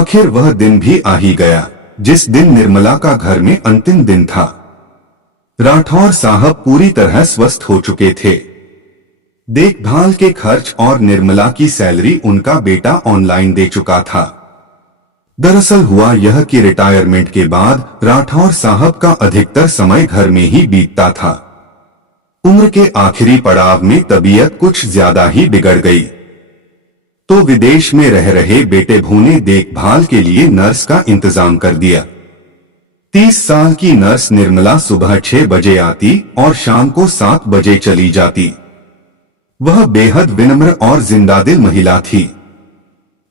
आखिर वह दिन भी आ ही गया जिस दिन निर्मला का घर में अंतिम दिन था। राठौर साहब पूरी तरह स्वस्थ हो चुके थे। देखभाल के खर्च और निर्मला की सैलरी उनका बेटा ऑनलाइन दे चुका था। दरअसल हुआ यह कि रिटायरमेंट के बाद राठौर साहब का अधिकतर समय घर में ही बीतता था। उम्र के आखिरी पड़ाव में तबीयत कुछ ज्यादा ही बिगड़ गई, तो विदेश में रह रहे बेटे भू ने देखभाल के लिए नर्स का इंतजाम कर दिया। 30 साल की नर्स निर्मला सुबह 6 बजे आती और शाम को 7 बजे चली जाती। वह बेहद विनम्र और जिंदादिल महिला थी।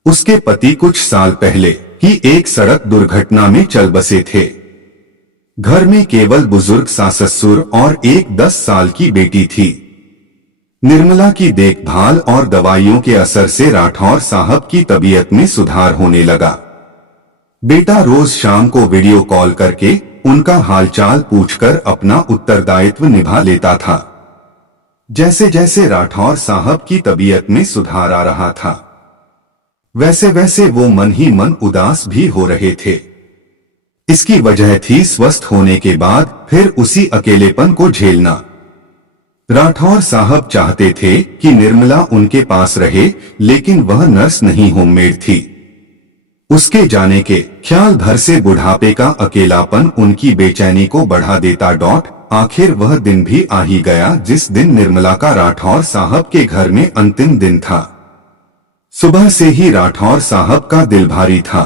उसके पति कुछ साल पहले ही एक सड़क दुर्घटना में चल बसे थे। घर में केवल बुजुर्ग सास ससुर और एक 10 साल की बेटी थी। निर्मला की देखभाल और दवाइयों के असर से राठौर साहब की तबीयत में सुधार होने लगा। बेटा रोज शाम को वीडियो कॉल करके उनका हालचाल पूछकर अपना उत्तरदायित्व निभा लेता था। जैसे जैसे राठौर साहब की तबीयत में सुधार आ रहा था, वैसे वैसे वो मन ही मन उदास भी हो रहे थे। इसकी वजह थी स्वस्थ होने के बाद फिर उसी अकेलेपन को झेलना। राठौर साहब चाहते थे कि निर्मला उनके पास रहे, लेकिन वह नर्स नहीं होममेड थी। उसके जाने के ख्याल भर से बुढ़ापे का अकेलापन उनकी बेचैनी को बढ़ा देता। आखिर वह दिन भी आ ही गया जिस दिन निर्मला का राठौर साहब के घर में अंतिम दिन था। सुबह से ही राठौर साहब का दिल भारी था।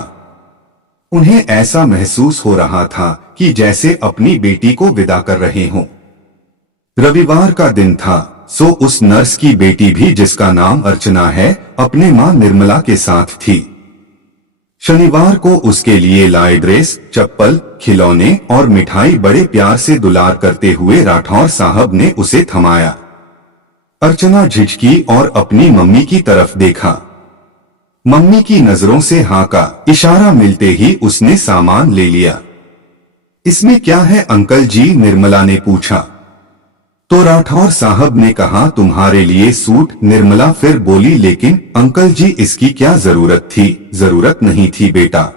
उन्हें ऐसा महसूस हो रहा था कि जैसे अपनी बेटी को विदा कर रहे हों। रविवार का दिन था, सो उस नर्स की बेटी भी, जिसका नाम अर्चना है, अपने मां निर्मला के साथ थी। शनिवार को उसके लिए लाए ड्रेस, चप्पल, खिलौने और मिठाई बड़े प्यार से दुलार करते हुए राठौर साहब ने उसे थमाया। अर्चना झिझकी और अपनी मम्मी की तरफ देखा। मम्मी की नजरों से हाँ का इशारा मिलते ही उसने सामान ले लिया। इसमें क्या है अंकल जी? निर्मला ने पूछा। तो राठौर साहब ने कहा, तुम्हारे लिए सूट। निर्मला फिर बोली, लेकिन अंकल जी इसकी क्या जरूरत थी? जरूरत नहीं थी बेटा,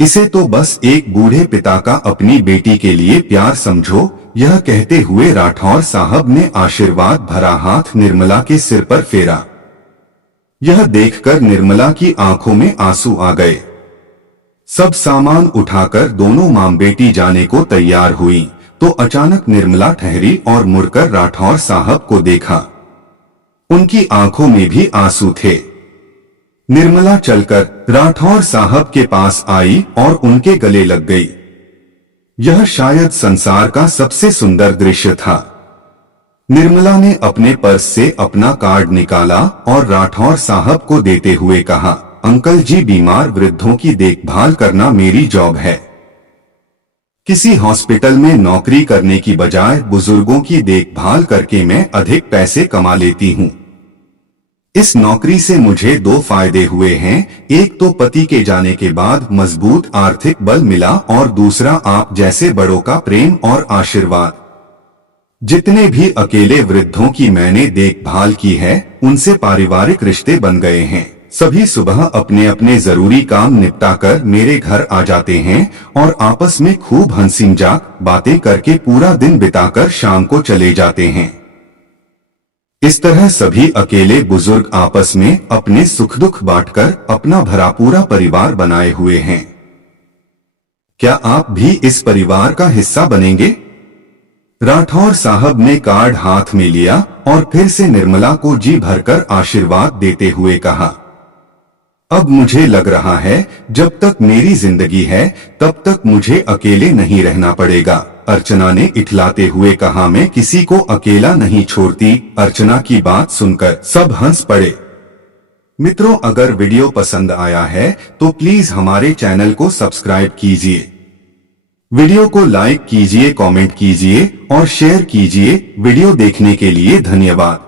इसे तो बस एक बूढ़े पिता का अपनी बेटी के लिए प्यार समझो। यह कहते हुए राठौर साहब ने आशीर्वाद भरा हाथ निर्मला के सिर पर फेरा। यह देखकर निर्मला की आंखों में आंसू आ गए। सब सामान उठाकर दोनों मां बेटी जाने को तैयार हुई तो अचानक निर्मला ठहरी और मुड़कर राठौर साहब को देखा। उनकी आंखों में भी आंसू थे। निर्मला चलकर राठौर साहब के पास आई और उनके गले लग गई। यह शायद संसार का सबसे सुंदर दृश्य था। निर्मला ने अपने पर्स से अपना कार्ड निकाला और राठौर साहब को देते हुए कहा, अंकल जी, बीमार वृद्धों की देखभाल करना मेरी जॉब है। किसी हॉस्पिटल में नौकरी करने की बजाय बुजुर्गों की देखभाल करके मैं अधिक पैसे कमा लेती हूँ। इस नौकरी से मुझे 2 फायदे हुए हैं। एक तो पति के जाने के बाद मजबूत आर्थिक बल मिला और दूसरा आप जैसे बड़ों का प्रेम और आशीर्वाद। जितने भी अकेले वृद्धों की मैंने देखभाल की है, उनसे पारिवारिक रिश्ते बन गए हैं। सभी सुबह अपने अपने जरूरी काम निपटाकर मेरे घर आ जाते हैं और आपस में खूब हंसी मजाक बातें करके पूरा दिन बिताकर शाम को चले जाते हैं। इस तरह सभी अकेले बुजुर्ग आपस में अपने सुख दुख बांटकर अपना भरा पूरा परिवार बनाए हुए हैं। क्या आप भी इस परिवार का हिस्सा बनेंगे? राठौर साहब ने कार्ड हाथ में लिया और फिर से निर्मला को जी भरकर आशीर्वाद देते हुए कहा, अब मुझे लग रहा है जब तक मेरी जिंदगी है तब तक मुझे अकेले नहीं रहना पड़ेगा। अर्चना ने इठलाते हुए कहा, मैं किसी को अकेला नहीं छोड़ती। अर्चना की बात सुनकर सब हंस पड़े। मित्रों, अगर वीडियो पसंद आया है तो प्लीज हमारे चैनल को सब्सक्राइब कीजिए, वीडियो को लाइक कीजिए, कमेंट कीजिए और शेयर कीजिए। वीडियो देखने के लिए धन्यवाद।